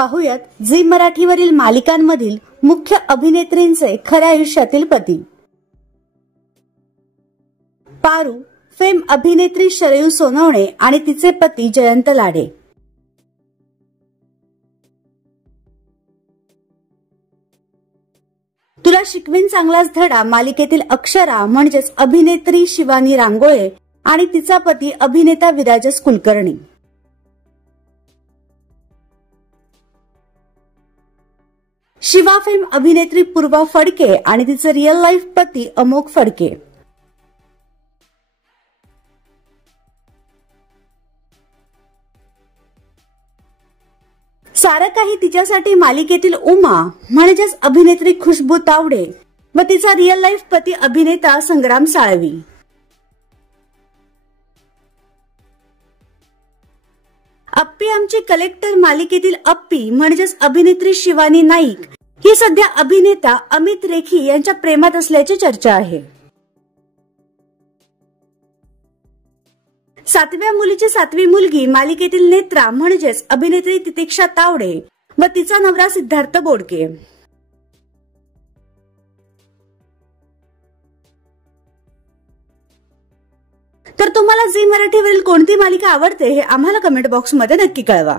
पाहुयात झी मराठीवरील मालिकांमधील मुख्य अभिनेत्रींचे खऱ्या आयुष्यातील पती. पारू फेम अभिनेत्री शरयू सोनवणे आणि तिचे पती जयंत लाडे. तुला शिकवीन चांगलाच धडा मालिकेतील अक्षरा म्हणजेच अभिनेत्री शिवानी रांगोळे आणि तिचा पती अभिनेता विराजस कुलकर्णी. शिवा फेम अभिनेत्री पूर्वा फडके आणि तिचे रिअल लाईफ पती अमोक फडके. सारं काही तिच्यासाठी मालिकेतील उमा म्हणजेच अभिनेत्री खुशबू तावडे व तिचा रिअल लाईफ पती अभिनेता संग्राम साळवी. अप्पी आमची कलेक्टर मालिकेतील अप्पी म्हणजेच अभिनेत्री शिवानी नाईक ही सध्या अभिनेता अमित रेखी यांच्या प्रेमात असल्याची चर्चा आहे. 7व्या मुलीची 7वी मुलगी मालिकेतील नेत्रा म्हणजेच अभिनेत्री तितिक्षा तावडे व तिचा नवरा सिद्धार्थ बोडके. तर तुम्हाला झी मराठीवरील कोणती मालिका आवडते हे आम्हाला कमेंट बॉक्समध्ये नक्की कळवा.